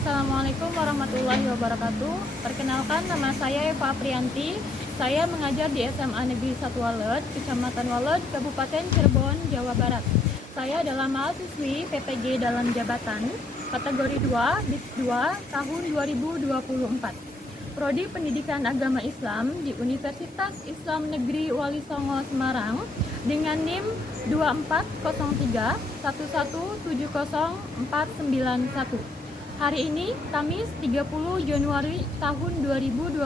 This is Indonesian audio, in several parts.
Assalamualaikum warahmatullahi wabarakatuh. Perkenalkan, nama saya Eva Aprianti. Saya mengajar di SMA Negeri 1 Walet, Kecamatan Walet, Kabupaten Cirebon, Jawa Barat. Saya adalah mahasiswi PPG dalam jabatan kategori 2 DIP 2 tahun 2024. Prodi Pendidikan Agama Islam di Universitas Islam Negeri Wali Songo Semarang dengan NIM 241170491. Hari ini, Kamis 30 Januari tahun 2025,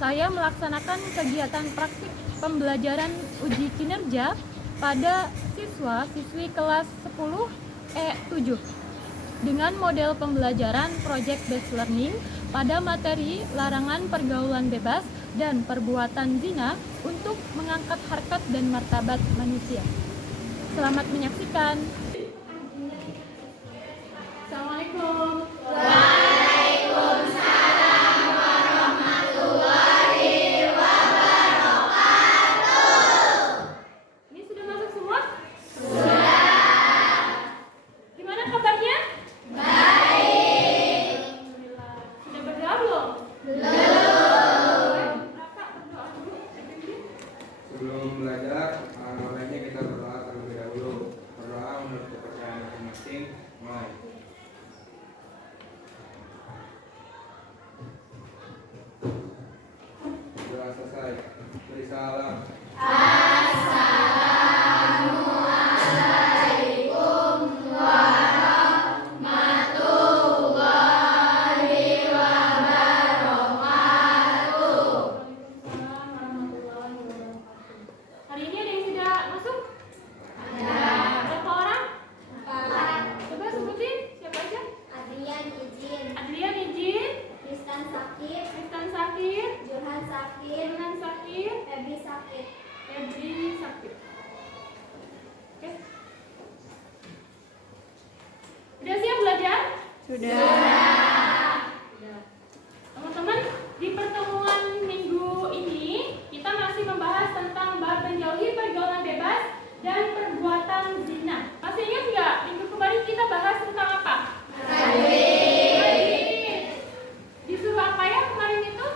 saya melaksanakan kegiatan praktik pembelajaran uji kinerja pada siswa-siswi kelas 10 E7 dengan model pembelajaran Project Based Learning pada materi larangan pergaulan bebas dan perbuatan zina untuk mengangkat harkat dan martabat manusia. Selamat menyaksikan. Assalamualaikum. Waalaikumsalam warahmatullahi wabarakatuh. Ini sudah masuk semua? Sudah. Gimana kabarnya? Baik. Alhamdulillah. Sudah berdoa belum? Belum. Kakak berdoa dulu. Sebelum belajar, baiknya kita berdoa terlebih dahulu. Berdoa menurut kepercayaan masing-masing. Mulai. Sudah selesai. Beri salam. Assalamualaikum warahmatullahi wabarakatuh. Waalaikumsalam warahmatullahi wabarakatuh. Hari ini ada yang sudah masuk? Ada. Berapa orang? Empat. Coba sebutin siapa aja? Adrian izin. Adrian izin, Tristan sakit. Tristan sakit, Johan sakit. Irnan sakit, Febri sakit. Febri sakit. Oke. Udah siap belajar? Sudah. Sudah. Teman-teman, di pertemuan minggu ini kita masih membahas tentang bab menjauhi pergaulan bebas dan perbuatan zina. Masih ingat nggak minggu kemarin kita bahas tentang apa? Hadis. Disuruh apa ya kemarin itu?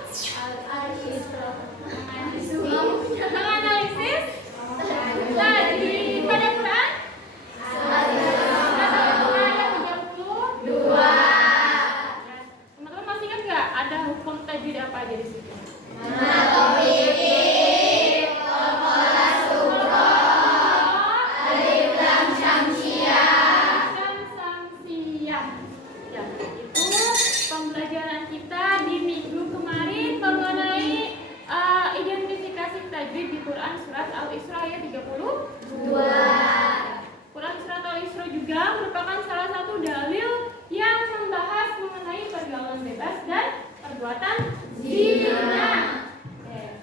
Menganalisis tadi pada Quran. Ayat 32. Teman-teman masih ingat nggak ada hukum tajwid apa aja di situ? Syamsiyah. Ya, itu pembelajaran kita di minggu kemarin mengenai identifikasi tajwid di Quran surat Al-Isra ayat 32. Quran surat Al-Isra juga merupakan salah satu dalil yang membahas mengenai pergaulan bebas dan perbuatan zina. Oke.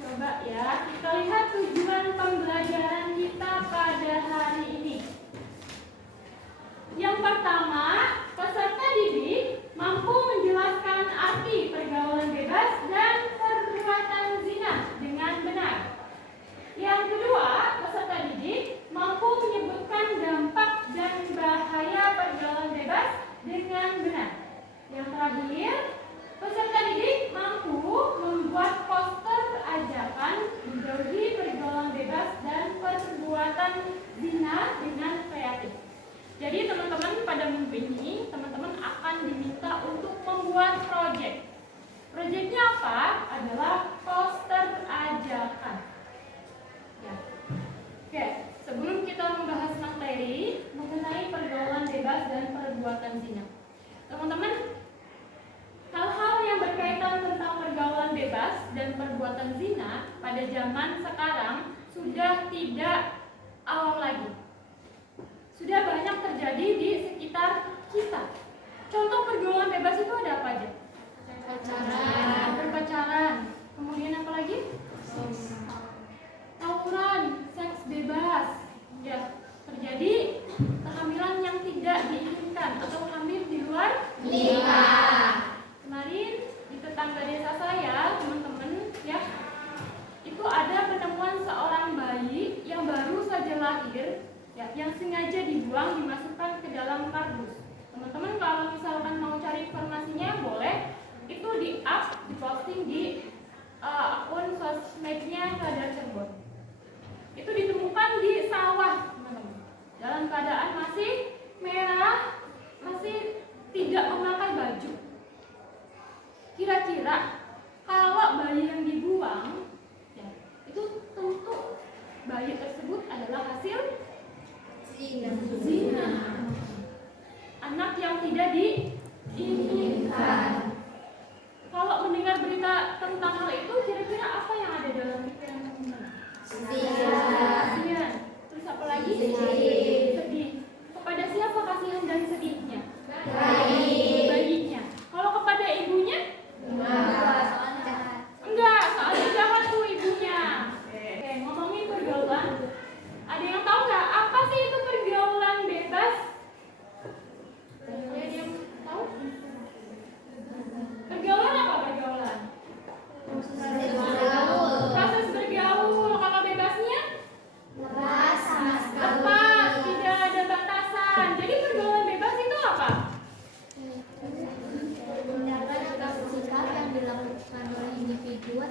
Coba ya, kita lihat tujuan pembelajaran kita pada hari ini. Yang pertama, peserta didik mampu menjelaskan arti pergaulan bebas dan perbuatan zina dengan benar. Yang kedua, peserta didik mampu menyebutkan dampak dan bahaya pergaulan bebas dengan benar. Yang terakhir, peserta didik mampu membuat poster ajakan menjauhi pergaulan bebas dan perbuatan zina dengan kreatif. Jadi teman-teman pada minggu ini teman-teman akan diminta untuk membuat proyek. Proyeknya apa? Adalah poster ajakan. Ya. Oke, sebelum kita membahas materi mengenai pergaulan bebas dan perbuatan zina, teman-teman, hal-hal yang berkaitan tentang pergaulan bebas dan perbuatan zina pada zaman sekarang sudah tidak awam lagi. Sudah banyak terjadi di sekitar kita. Contoh pergaulan bebas itu ada apa aja? Berpacaran. Kemudian apa lagi? Tawuran, seks bebas. Ya, terjadi kehamilan yang tidak diinginkan atau hamil di luar nikah. Kemarin di tetangga desa saya, teman-teman, ya, itu ada penemuan seorang bayi yang baru saja lahir, ya, yang sengaja dibuang dimasukkan ke dalam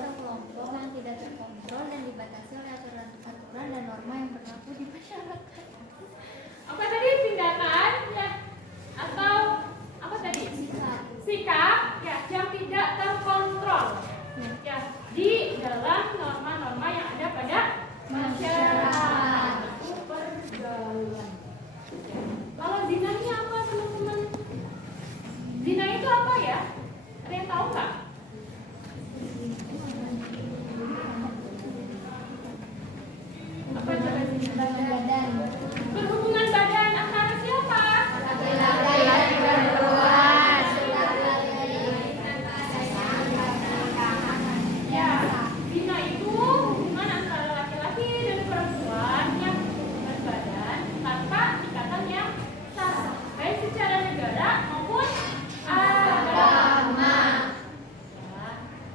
atau kelompok yang tidak terkontrol dan dibatasi oleh aturan dan norma yang berlaku di masyarakat. Apa tadi, tindakan ya atau apa tadi? Sikap ya yang tidak terkontrol ya di dalam norma-norma yang ada pada masyarakat. Itu pergaulan. Ya. Kalau zina ini apa, teman-teman? Zina itu apa ya? Ada yang tahu nggak? Apa coba zina? Badan. Berhubungan badan antara siapa? Laki-laki dan perempuan. Ya, zina itu hubungan antara laki-laki dan perempuan yang berbadan tanpa ikatan yang sah, baik secara negara maupun agama.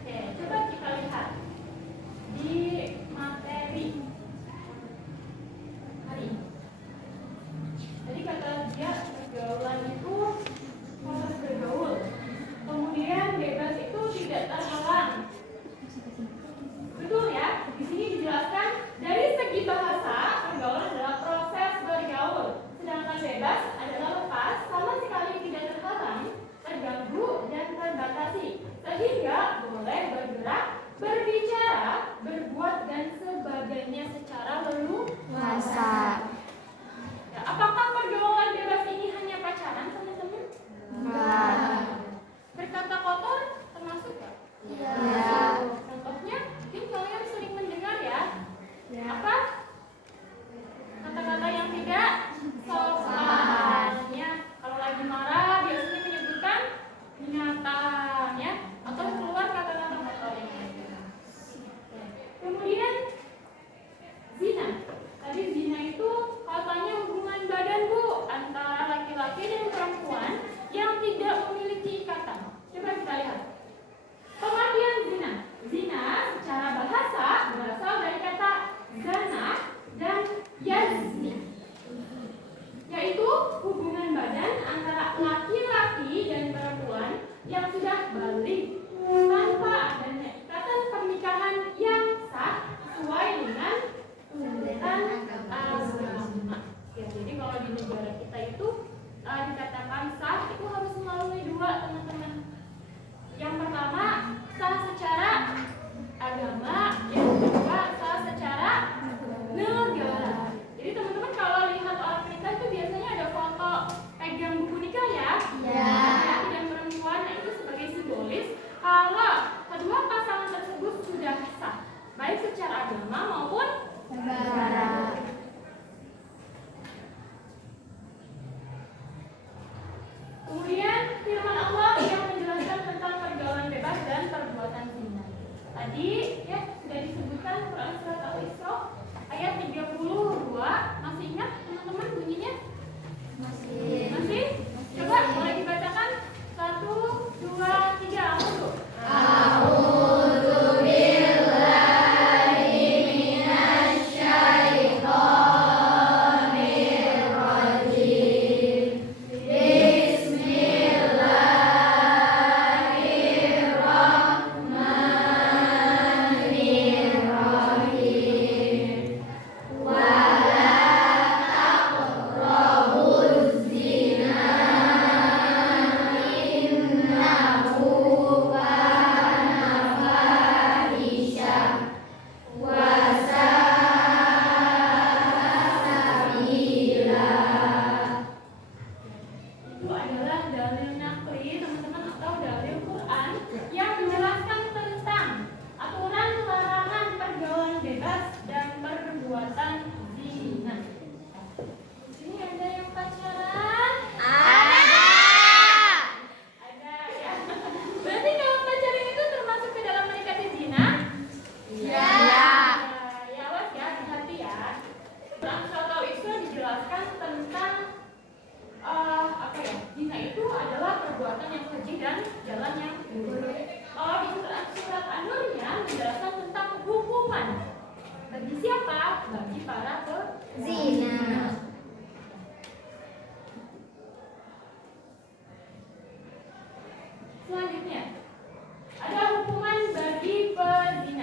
Ya, oke, coba kita lihat di materi hari ini. Jadi kata dia pergaulan itu proses bergaul. Kemudian bebas itu tidak terhalang. Betul ya? Di sini dijelaskan dari segi bahasa pergaulan adalah proses bergaul. Sedangkan bebas adalah lepas, sama sekali tidak terhalang, terganggu dan terbatasi, sehingga boleh bergerak, berbicara, berbuat dan sebagainya secara leluasa. Ya, apakah pergaulan bebas ini hanya pacaran, teman-teman? Enggak. Berkata kotor termasuk ya? Iya. Contohnya, mungkin kalian sering mendengar ya. Ya. Apa? Kata-kata yang tidak sopan. Ya, kalau lagi marah biasanya menyebutkan binatang ya, atau keluar kata-kata kotor yang lain. Kemudian zina. Tadi zina itu katanya hubungan badan, Bu, antara laki-laki dan perempuan yang tidak memiliki ikatan. Coba kita lihat. Pengertian zina. Zina secara bahasa berasal dari kata zana dan yazni, yaitu hubungan badan antara laki-laki dan perempuan yang sudah balik tanpa adanya ikatan pernikahan yang sah sesuai dengan tuntutan agama. Ya, jadi kalau di negara kita itu dikatakan sah itu harus melalui dua, teman-teman. Yang pertama sah secara agama, yang kedua sah secara negara. Jadi teman-teman kalau lihat orang nikah itu biasanya ada foto pegang buku nikah ya. Ya. Laki dan perempuan, nah itu sebagai simbolis kalau kedua pasangan tersebut sudah sah, baik secara agama maupun Negara. Kemudian firman Allah yang menjelaskan tentang pergaulan bebas dan perbuatan zina. Tadi ya sudah disebutkan Quran surat Al-Isra ayat 32. Masih ingat teman-teman bunyinya? Masih. Masih? Coba boleh dibacakan 1, 2, 3. Alhamdulillah. Itu adalah dalil nakli, teman-teman, atau dalil Quran yang menjelaskan tentang aturan larangan pergaulan bebas dan perbuatan zina. Di sini ada yang pacaran? Ada ya. Berarti kalau pacaran itu termasuk ke dalam mendekati zina? Iya. Ya, awas ya, hati-hati ya. Quran surat Al-Isra dijelaskan tentang apa ya? Zina itu adalah perbuatan yang keji dan jalan yang buruk. Kalau di surat An-Nurnya menjelaskan tentang hukuman. Bagi siapa? Bagi para Zina. Selanjutnya, ada hukuman bagi pezina.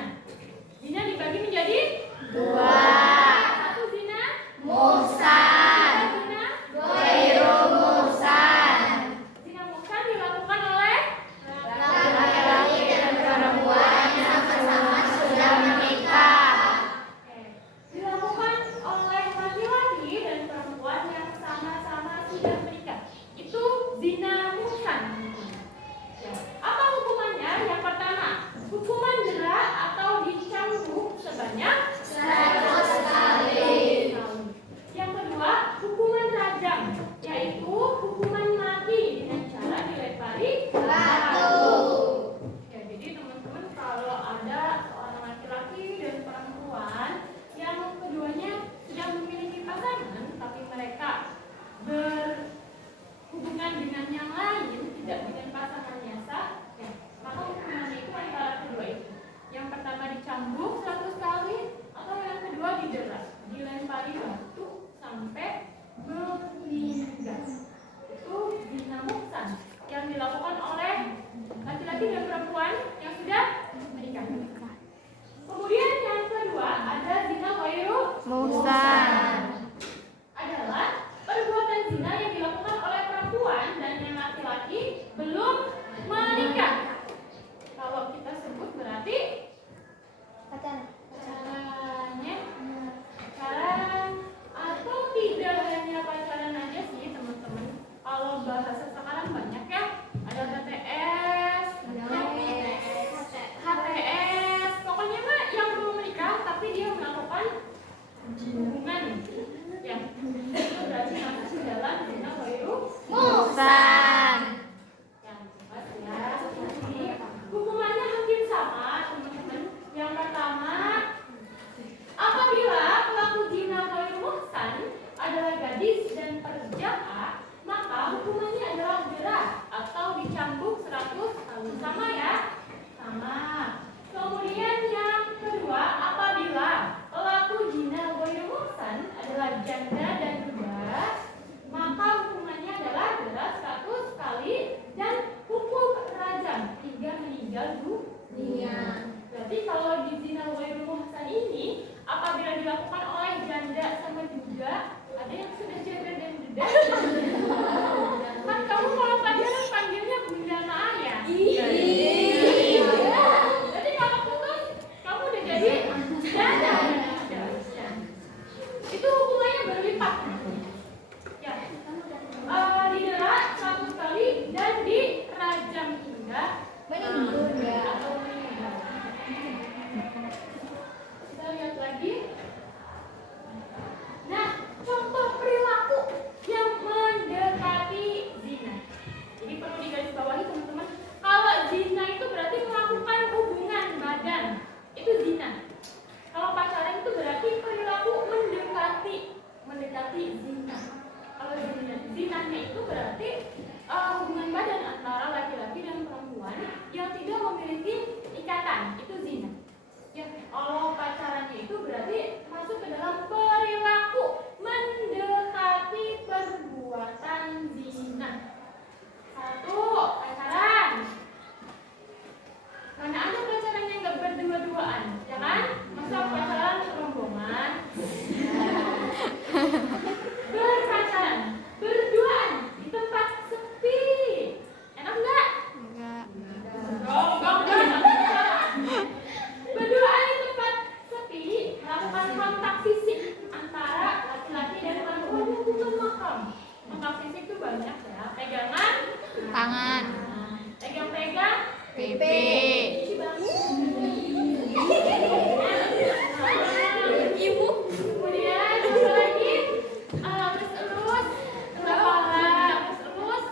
zina muhsan. Ya. Apa hukumannya? Yang pertama, hukuman jera atau dicambuk sebanyak 100 kali. Yang kedua, hukuman rajam, yaitu hukuman mati dengan cara dilempari batu. Ya, jadi teman-teman kalau ada seorang laki-laki dan perempuan yang keduanya sedang memiliki pasangan, tapi mereka berhubungan dengan yang lain, tidak dengan pasangannya sah, ya, maka hukumannya itu antara kedua itu. Yang pertama dicambuk 100 kali, atau yang kedua didera, dilempari batu sampai meninggal. Itu zina muhsan yang dilakukan oleh laki-laki dan perempuan yang sudah menikah. Kemudian yang kedua ada zina ghairu Muhsan. adalah perbuatan zina yang dilakukan oleh perempuan dan yang laki-laki belum menikah. Kalau kita sebut berarti Pacaran. pacaran atau tidak hanya pacaran aja sih teman-teman. Kalau bahasa sekarang banyak ya, ada TTS, HTS, pokoknya mah yang belum menikah tapi dia melakukan hubungan, ya itu berarti masuk dalam zina ghairu Muhsan. yang jelas ya. Jadi hukumannya hampir sama teman-teman. Yang pertama, apabila pelaku zina ghairu muhsan adalah gadis dan perjaka, maka hukumannya adalah jera atau dicambuk 100 kali. Sama ya? Sama. Kemudian yang kedua, apabila pelaku zina ghairu muhsan adalah janda dan duda, maka hukumannya adalah jera 100 kali dan hukum rajam hingga meninggal dunia. Berarti kalau di zina ghairu muhsan ini apabila dilakukan oleh janda sama duda, ada yang sudah janda dan duda. Kan kamu kalau pacaran panggilnya bunda sama ayah. Iya. Jadi kalau putus kamu udah jadi janda. Itu hukumannya berlipat. Ya. Didera 100 kali dan dirajam hingga Meninggal. atau meninggal. Kita lihat lagi. Nah, contoh perilaku yang mendekati zina. Jadi perlu digarisbawahi teman-teman. Kalau zina itu berarti melakukan hubungan badan, itu zina. Kalau pacaran itu berarti perilaku mendekati zina. Kalau zinanya itu berarti hubungan badan antara laki-laki dan perempuan yang tidak memiliki ikatan, itu zina. Ya, kalau pacarannya itu berarti masuk ke dalam perilaku mendekati perbuatan zina. 1, pacaran. Mana ada pacaran yang nggak berdua-duaan, ya kan? Masa pacaran rombongan? Berpacaran, berduaan di tempat sepi, enak nggak? Enggak. Berduaan di tempat sepi, melakukan kontak fisik antara laki-laki dan perempuan yang bukan mahram. Kontak fisik itu banyak ya, pegangan, Tangan. pegang-pegang, Pipi. Ibu. Kemudian apa lagi? Elus-elus kepala, elus-elus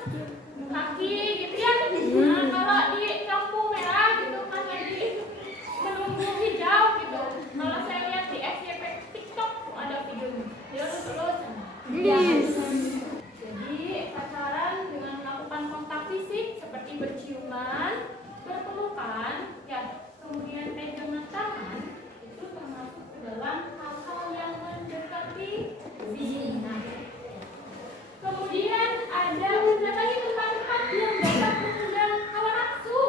kaki gitu ya. Nah, kalau di lampu merah gitu kan lagi menunggu hijau gitu. Kalau saya lihat di FYP TikTok ada videonya. Dia elus-elus. Jadi pacaran dengan melakukan kontak fisik seperti berciuman, berpelukan, ya, kemudian pegangan tangan, itu termasuk ke dalam hal-hal yang mendekati zina. Kemudian ada lagi tempat-tempat yang dapat mengundang hawa nafsu,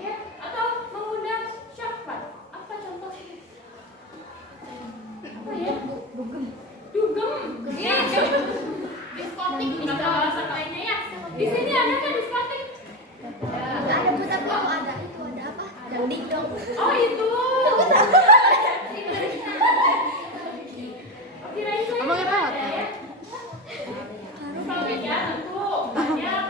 ya, atau mengundang syahwat. Apa contohnya? Apa ya? Dugem. Ya, diskotik nggak tahu bahasa lainnya ya. Di sini ada kan diskotik? Ada putar ada itu ada apa? Dandik dong. Oh itu. Kirain saya Abang nggak apa? ada ya. Diskotik ya tentu banyak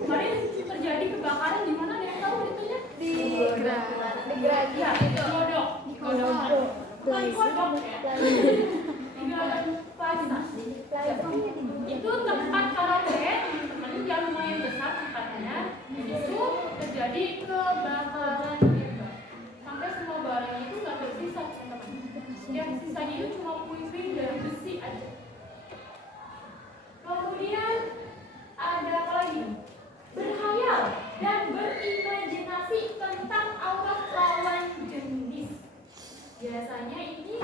Kemarin terjadi kebakaran di mana, ada yang tahu itunya? Di Geragi. Ya, di Glodok. Di Glodok. Bukan Glodok ya. Di Jalan Plaza. Itu tempat karaoke teman-teman yang lumayan besar tempatnya. Itu terjadi kebakaran hebat. Sampai semua barangnya itu nggak tersisa teman-teman. Yang sisanya itu cuma puing-puing dari besi aja. Kemudian ada apa lagi? Berhayal dan berimajinasi tentang aurat lawan jenis. Biasanya ini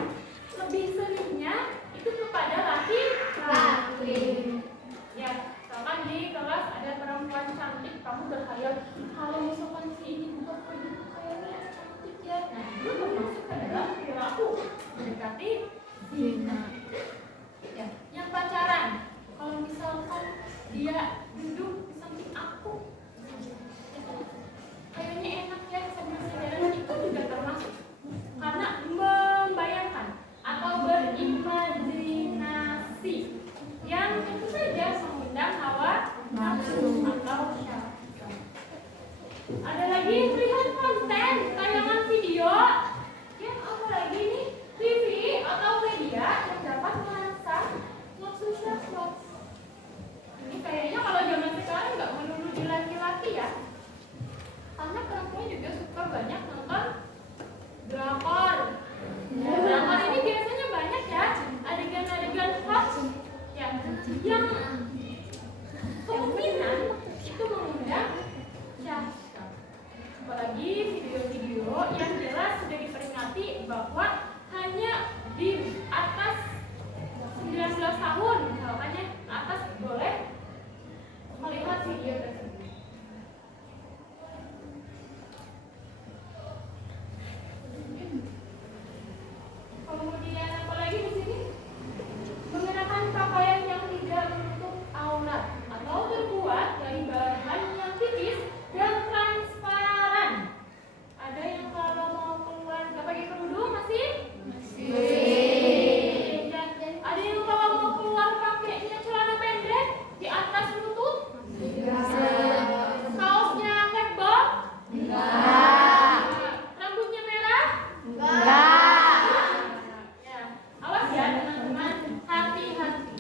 lebih seringnya itu kepada laki-laki. Ya, misalkan di kelas ada perempuan cantik, kamu berhayal kalau misalkan si ini bukan begitu kayaknya cantik ya. Nah, itu termasuk ke dalam perilaku mendekati zina. Ya, yang pacaran, kalau misalkan dia duduk di samping aku, kayaknya enak ya sambil senderan, itu juga termasuk karena membayangkan atau berimajinasi yang tentu saja mengundang hawa nafsu atau syahwat. Ada lagi melihat konten tayangan video, yang apa lagi nih, TV atau media yang dapat merangsang nafsu syahwat. Ini kayaknya kalau zaman sekarang nggak melulu di laki-laki ya, karena perempuan juga suka banyak nonton drakor. Drakor ini biasanya banyak ya adegan-adegan hot ya, yang kemungkinan itu mengundang syahwat. Apalagi video-video yang jelas sudah diperingati bahwa hanya di atas 19 tahun misalnya atas boleh melihat video tersebut. Kemudian apalagi di sini, mengenakan pakaian yang tidak menutup aurat atau terbuat dari bahan yang tipis dan transparan. Ada yang kalau mau keluar nggak pakai kerudung masih? Dan ada yang kalau mau keluar pakainya celana pendek di atas lutut? Kaosnya hebel? Rambutnya merah? Ya, awas ya teman-teman, hati-hati.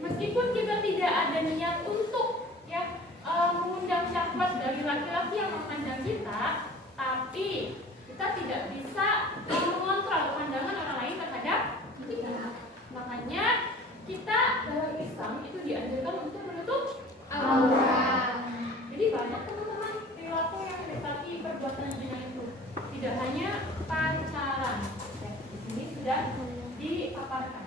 Meskipun kita tidak ada niat untuk mengundang syahwat dari laki-laki yang memandang kita, tapi kita tidak bisa mengontrol pandangan orang lain terhadap kita. Makanya kita dalam Islam itu diajarkan untuk menutup aurat. Jadi banyak teman-teman perilaku yang mendekati perbuatan zina itu. Tidak hanya pacaran. Di sini sudah dipaparkan.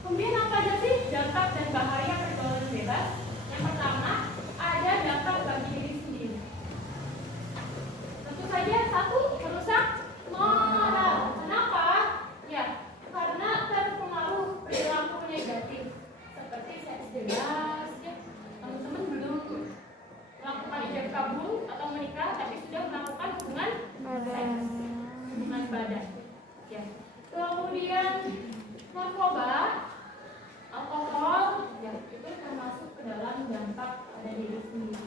Kemudian apa aja sih dampak dan bahaya pergaulan bebas? Yang pertama, ada dampak bagi diri sendiri. Tentu saja satu, merusak moral. Kenapa? Ya, karena terpengaruh perilaku negatif seperti seks bebas. Ya, teman-teman belum melakukan ijab kabul atau menikah, tapi sudah melakukan hubungan seks, hubungan badan. Ya. Kemudian narkoba, alkohol, ya itu termasuk ke dalam dampak pada diri sendiri.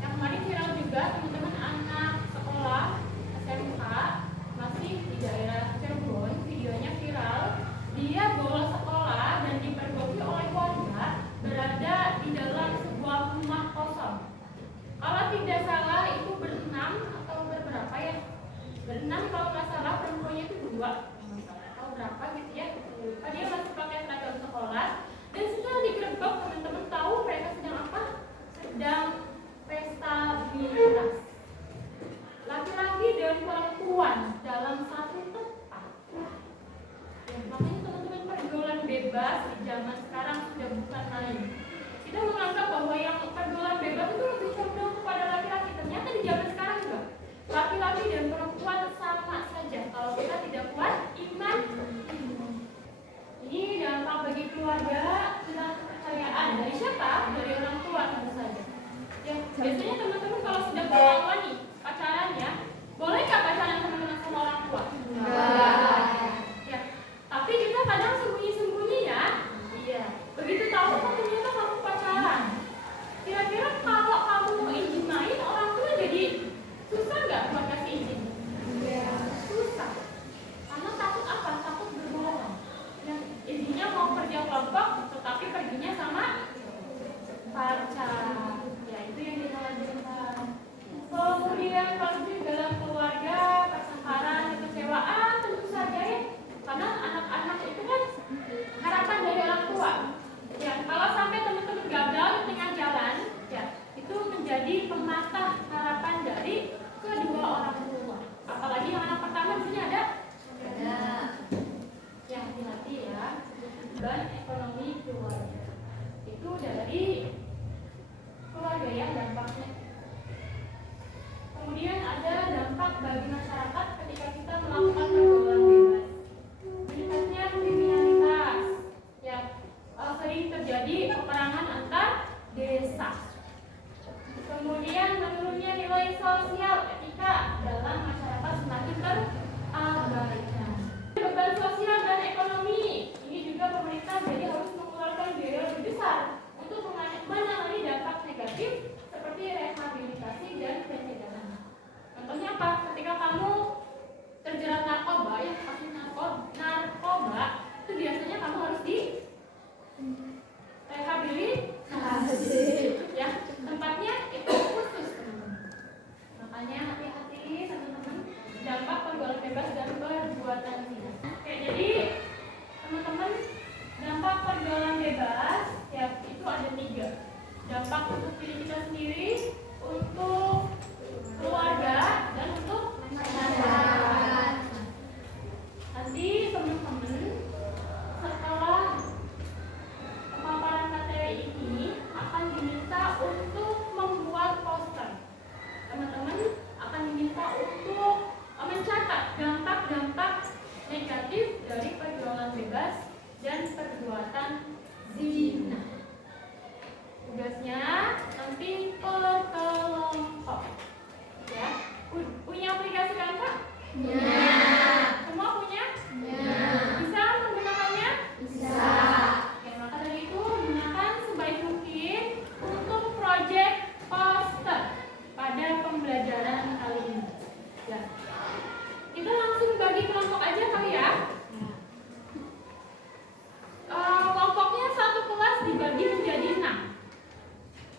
Yang kemarin viral juga teman-teman, anak sekolah SMK masih di daerah Cirebon, videonya viral. Dia bolos sekolah dan dipergoki oleh warga berada di dalam sebuah rumah kosong. Kalau tidak salah itu berenam atau berberapa ya? Berenam kalau nggak salah, perempuannya itu 2 atau berapa gitu ya. Dia masih pakai seragam sekolah dan setelah digerebek, teman-teman tahu mereka sedang apa? Sedang pesta miras. Laki-laki dan perempuan dalam satu tempat. Ya, makanya teman-teman, pergaulan bebas di zaman sekarang sudah bukan lagi. Kita menganggap bahwa yang pergaulan bebas itu lebih condong kepada laki-laki. Ternyata di zaman sekarang juga laki-laki dan perempuan sama saja. Kalau kita tidak kuat iman, ini dampak bagi keluarga, tentang kepercayaan dari siapa? Dari orang tua tentu saja. Ya, biasanya teman-teman kalau sudah ketahuan nih pacarannya, boleh nggak pacaran teman-teman sama orang tua? Ya, tapi kita kadang sembunyi-sembunyi ya. Iya. Begitu tahu kok dan ekonomi keluarga. Itu dari keluarga ya dampaknya. Kemudian ada dampak bagi masyarakat ketika kita melakukan pergaulan bebas. Meningkatnya kriminalitas, ya sering terjadi peperangan antar desa. Kemudian menurunnya nilai sosial etika dalam masyarakat semakin terabaikan. Beban sosial dan ekonomi ini juga pemerintah jadi harus mengeluarkan biaya lebih besar untuk menangani dampak negatif seperti rehabilitasi dan pencegahan. Contohnya apa? Ketika kamu terjerat narkoba, ya kasus narkoba itu biasanya kamu harus di rehabilitasi, ya tempatnya itu khusus teman-teman. Makanya hati-hati teman-teman dampak pergaulan bebas dan perbuatan zina. Oke, jadi teman-teman dampak pergaulan bebas ya itu ada 3. Dampak untuk diri kita sendiri, untuk keluarga, dan untuk masyarakat. Nanti teman-teman setelah pemaparan materi ini akan diminta untuk membuat poster. Teman-teman akan diminta untuk mencatat dampak-dampak negatif dari pergaulan bebas dan perbuatan zina. Tugasnya nanti per kelompok. Ya, punya aplikasi Canva? Ya. Semua punya? Ya. Bisa menggunakannya? Bisa. Oke, maka dari itu gunakan sebaik mungkin untuk proyek poster pada pembelajaran kali ini. Ya. Kita langsung bagi kelompok aja kali ya. Kelompoknya satu kelas dibagi menjadi 6.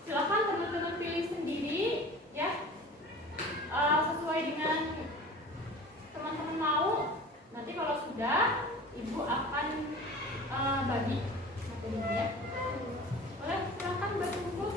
Silakan teman-teman pilih sendiri ya, sesuai dengan teman-teman mau. Nanti kalau sudah, ibu akan bagi materinya ya. Boleh, silakan berkumpul.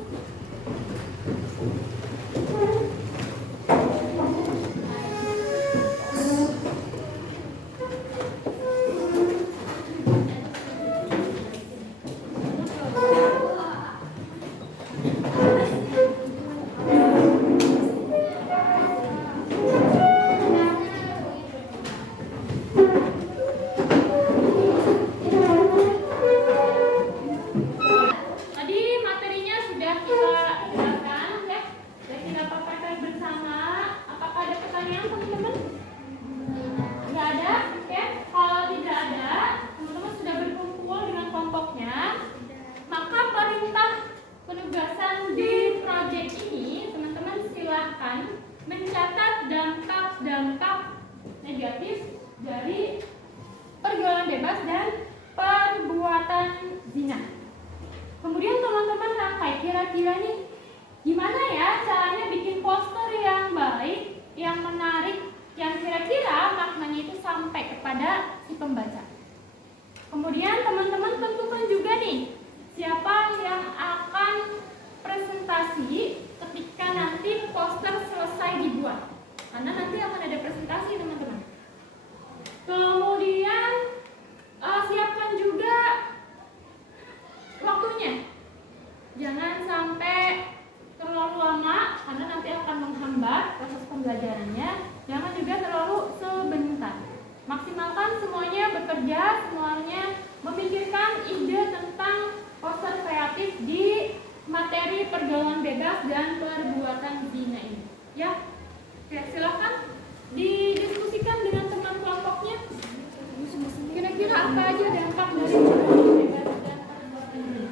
Tadi materinya sudah kita jelaskan ya, dan kita paparkan bersama. Apakah ada pertanyaan teman-teman? Nggak ada? Oke. Kalau tidak ada, teman-teman sudah berkumpul dengan kelompoknya, maka perintah penugasan di proyek ini, teman-teman silahkan mencatat dampak-dampak negatif dari pergaulan bebas dan perbuatan zina. Kemudian teman-teman rangkai kira-kira nih gimana ya caranya bikin poster yang baik, yang menarik, yang kira-kira maknanya itu sampai kepada si pembaca. Kemudian teman-teman tentukan juga nih siapa yang akan presentasi ketika nanti poster selesai dibuat. Karena nanti akan ada presentasi teman-teman. Kemudian siapkan juga waktunya. Jangan sampai terlalu lama karena nanti akan menghambat proses pembelajarannya. Jangan juga terlalu sebentar. Maksimalkan semuanya bekerja, semuanya memikirkan ide tentang poster kreatif di materi pergaulan bebas dan perbuatan zina ini. Ya, oke, silakan didiskusikan dengan teman kelompoknya. Kira-kira apa aja dampak dari pergaulan bebas dan perbuatan zina?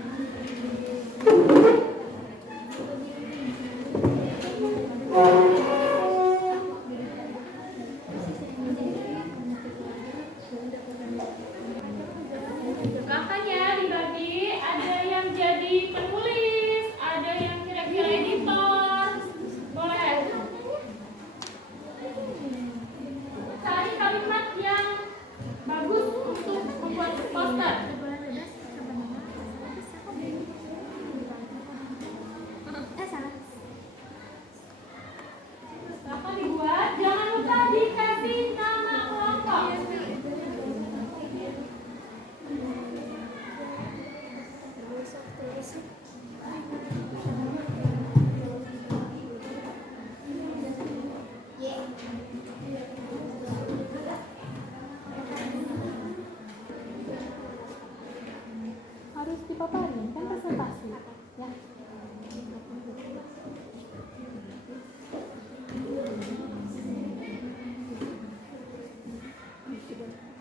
Makanya dibagi, ada yang jadi penulis, ada yang kira-kira editor. Boleh cari kalimat yang bagus untuk membuat poster. Silakan dibuat. Jangan lupa dikasih nama kelompok. paparin, kan presentasi. Ya.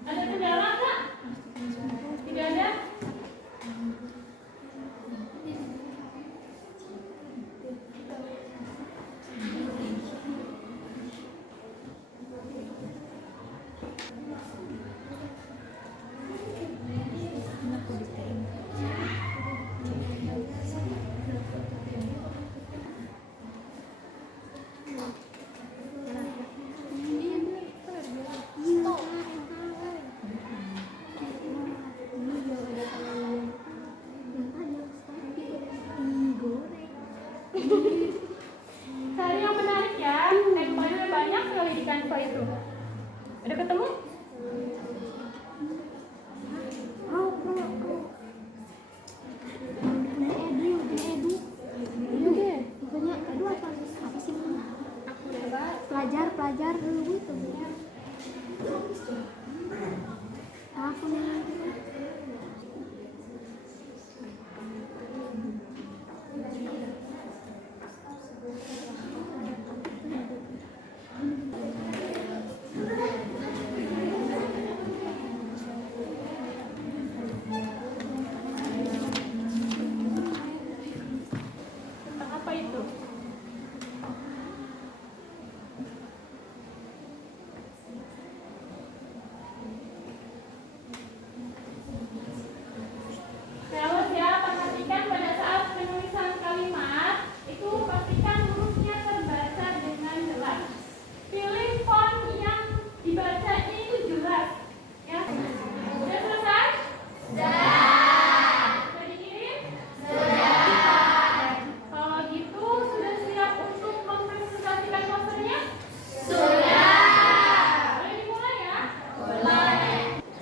Ada kendala nggak? Tidak ada? Cari yang menarik ya. Temanya banyak sekali di Canva itu. Udah ketemu? Pelajar dulu itu. Aku nih. Apa itu? Terus ya, perhatikan pada saat penulisan kalimat itu pastikan hurufnya terbaca dengan jelas. Pilih font yang dibacanya itu jelas. Ya. Sudah selesai? Sudah dikirim? Kalau gitu sudah siap untuk mempresentasikan posternya? Boleh dimulai ya?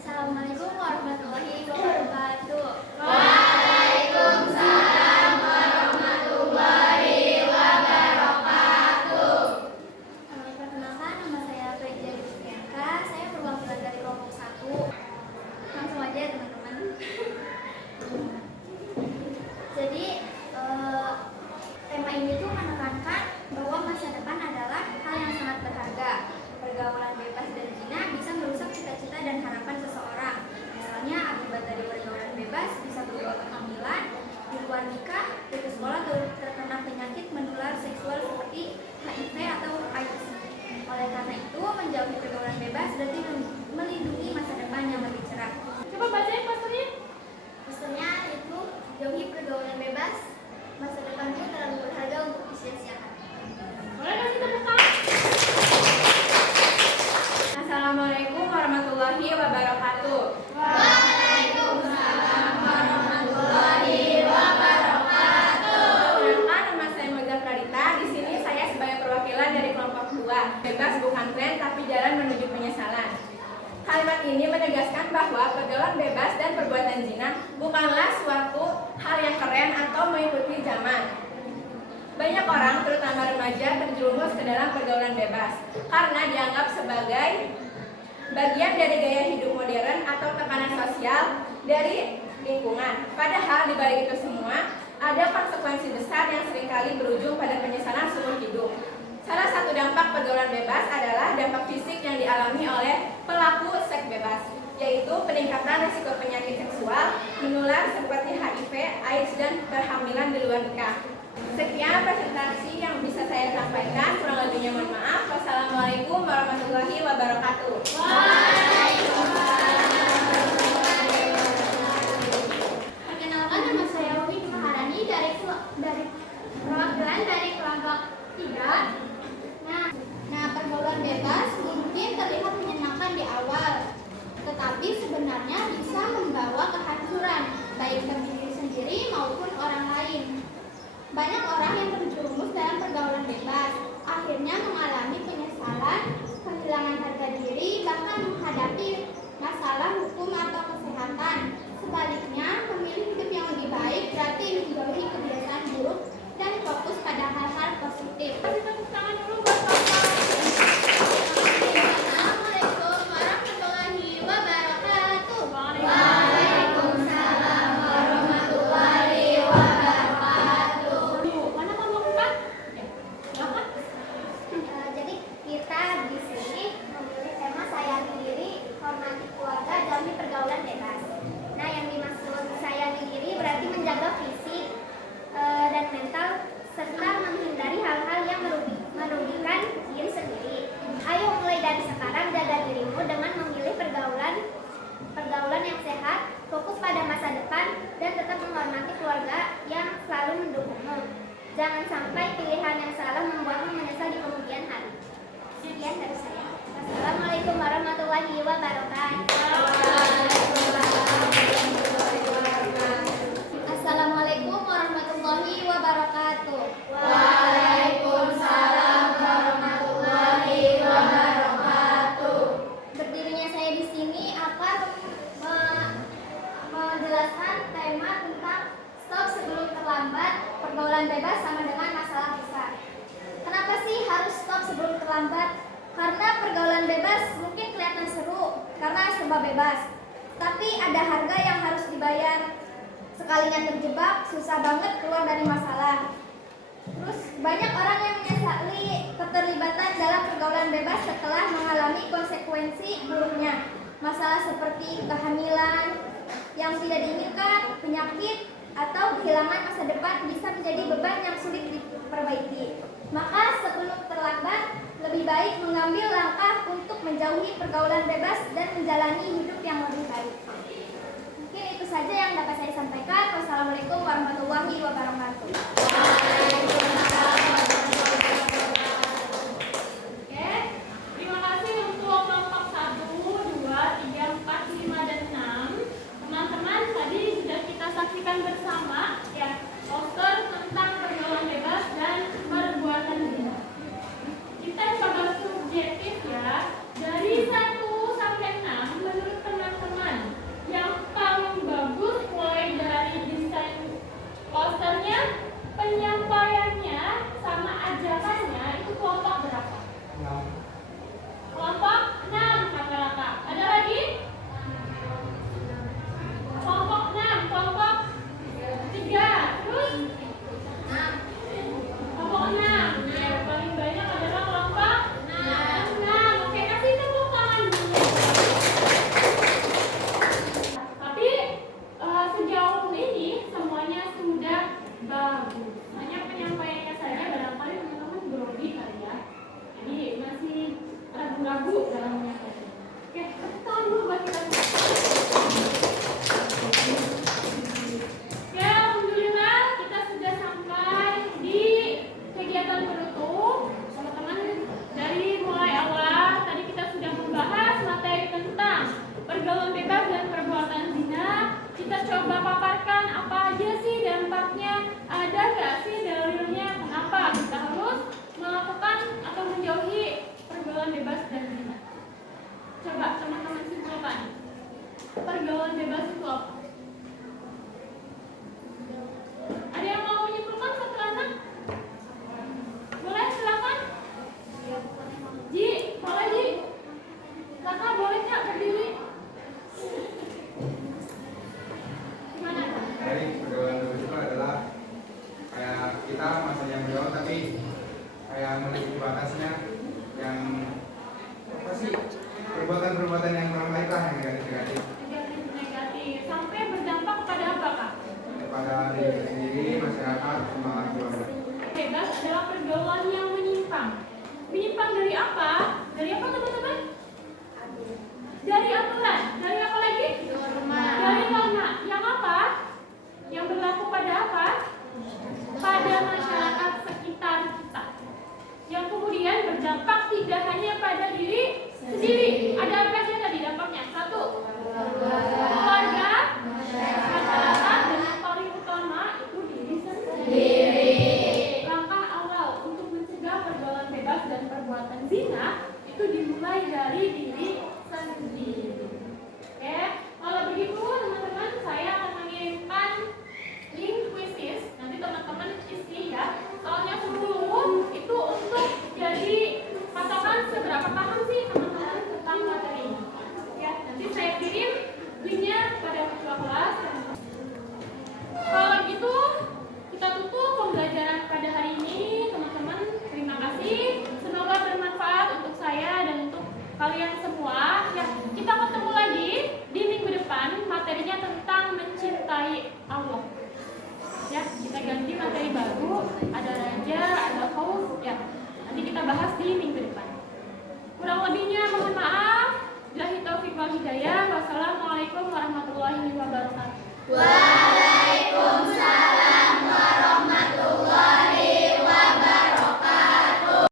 Assalamualaikum warahmatullahi wabarakatuh. Perkenalkan, nama saya Freja Yustianka. Saya perwakilan dari kelompok 1. Langsung aja ya, teman-teman. Jadi tema ini tuh menekankan bahwa masa depan adalah hal yang sangat berharga. Pergaulan bebas dan zina bisa merusak cita-cita dan harapan seseorang. Misalnya akibat dari pergaulan bebas bisa berupa kehamilan, di luar nikah, di sekolah terkena penyakit menular seksual seperti HIV atau AIDS. Oleh karena itu, menjauhi pergaulan bebas berarti melindungi masa depan yang lebih cerah. Coba bacain posternya. Pesannya itu jauhi pergaulan bebas, masa depanmu terlalu berharga untuk disia-siakan. Boleh kasih tepuk tangan? Assalamualaikum warahmatullahi wabarakatuh. Waalaikumsalam warahmatullahi wabarakatuh. Perkenalkan, nama saya Mega Pradita. Di sini saya sebagai perwakilan dari kelompok 2. Bebas bukan tren, tapi jalan menuju penyesalan. Kalimat ini menegaskan bahwa pergaulan bebas dan perbuatan zina bukanlah suatu hal yang keren atau mengikuti zaman. Banyak orang, terutama remaja, terjerumus ke dalam pergaulan bebas karena dianggap sebagai bagian dari gaya hidup modern atau tekanan sosial dari lingkungan. Padahal di balik itu semua, ada konsekuensi besar yang seringkali berujung pada penyesalan seumur hidup. Salah satu dampak pergaulan bebas adalah dampak fisik yang dialami oleh pelaku seks bebas, yaitu peningkatan risiko penyakit seksual menular seperti HIV, AIDS, dan kehamilan di luar nikah. Sekian presentasi yang bisa saya sampaikan, kurang lebihnya mohon maaf. Wassalamualaikum warahmatullahi wabarakatuh. Perkenalkan, nama saya Umi Maharani dari perwakilan dari kelompok 3. Nah, pergaulan bebas mungkin terlihat menyenangkan di awal, tetapi sebenarnya bisa membawa kehancuran baik bagi diri sendiri maupun orang lain. Banyak orang yang terjerumus dalam pergaulan bebas akhirnya mengalami penyesalan, kehilangan harga diri, bahkan menghadapi Jangan sampai pilihan yang salah membuatmu menyesal di kemudian hari. Sekian dari saya. Assalamualaikum warahmatullahi wabarakatuh. Assalamualaikum warahmatullahi wabarakatuh. Waalaikumsalam warahmatullahi wabarakatuh. Berdirinya saya di sini akan menjelaskan tema tentang stop sebelum terlambat, pergaulan bebas sama dengan masalah besar. Kenapa sih harus stop sebelum terlambat? Karena pergaulan bebas mungkin kelihatan seru karena serba bebas. Tapi ada harga yang harus dibayar. Sekalinya terjebak, susah banget keluar dari masalah. Terus banyak orang yang menyesali keterlibatan dalam pergaulan bebas setelah mengalami konsekuensi buruknya. Masalah seperti kehamilan yang tidak diinginkan, penyakit, atau kehilangan masa depan bisa menjadi beban yang sulit diperbaiki. Maka sebelum terlambat, lebih baik mengambil langkah untuk menjauhi pergaulan bebas dan menjalani hidup yang lebih baik. Mungkin itu saja yang dapat saya sampaikan. Wassalamualaikum warahmatullahi wabarakatuh. Oke, terima kasih untuk kelompok 1, 2, 3, 4, 5, dan 6. Teman-teman, tadi sudah kita saksikan bersama ya poster tentang pergaulan bebas dan perbuatan zina. Kita coba subjektif ya. Dari 1 sampai 6, menurut teman-teman yang paling bagus mulai dari desain posternya, penyampaiannya, sama ajarannya itu kelompok berapa? Kelompok 6 kakak-kakak. Ada lagi? Kelompok 6, kelompok 3, terus? Kelompok 6. Ya, paling banyak adalah kelompok 6. Oke, kasih tepuk tangan dulu. Tapi sejauh ini semuanya sudah bagus. Hanya penyampaiannya saja barangkali teman-teman grogi kali ya. Jadi masih ragu-ragu dalam menyampaikan. Oke, tepuk tangan dulu buat kita semua. Oke, alhamdulillah kita sudah sampai di kegiatan penutup. Teman-teman, dari mulai awal tadi kita sudah membahas materi tentang pergaulan bebas dan perbuatan zina. Kita coba paparkan apa aja sih dampaknya, ada nggak sih dalilnya kenapa kita harus melakukan atau menjauhi pergaulan bebas dan zina. Coba teman-teman simpulkan, pergaulan bebas itu apa? Ada yang mau menyimpulkan satu anak? Boleh, silakan. Ji, boleh Ji. Kakak boleh nggak berdiri? Gimana? Jadi pergaulan bebas itu adalah kayak kita masanya bergaul tapi kayak memiliki batasnya yang apa sih, perbuatan-perbuatan yang kurang baik lah, yang negatif-negatif Negatif sampai berdampak kepada apa kak? kepada diri kita sendiri, masyarakat, semangat keluarga. Bebas adalah pergaulan yang menyimpang. Menyimpang dari apa? Dari apa teman-teman? Dari aturan. Dari apa lagi? Dari norma. Yang apa? Yang berlaku pada apa? Pada masyarakat sekitar kita. Yang kemudian berdampak tidak hanya pada diri sendiri. Ada apa saja tadi dampaknya? 1, keluarga, masyarakat, dan yang paling utama itu diri sendiri. Langkah awal untuk mencegah pergaulan bebas dan perbuatan zina itu dimulai dari diri sendiri. Oke, kalau begitu teman-teman, saya akan mengirimkan link quizzes. Nanti teman-teman isi ya. Soalnya 10 itu untuk jadi patokan seberapa paham sih teman-teman tentang materi ini. Ya, nanti saya kirim linknya pada ketua kelas. Kalau gitu kita tutup pembelajaran pada hari ini, teman-teman. Terima kasih. Semoga bermanfaat untuk saya dan untuk kalian semua. Ya, kita ketemu lagi di minggu depan. Materinya tentang mencintai Allah. Ya, kita ganti materi baru. Ada raja, ada khauf. Ya, nanti kita bahas di minggu depan. Kurang lebihnya mohon maaf. Billahi taufiq wal hidayah. Wassalamualaikum warahmatullahi wabarakatuh. Waalaikumsalam.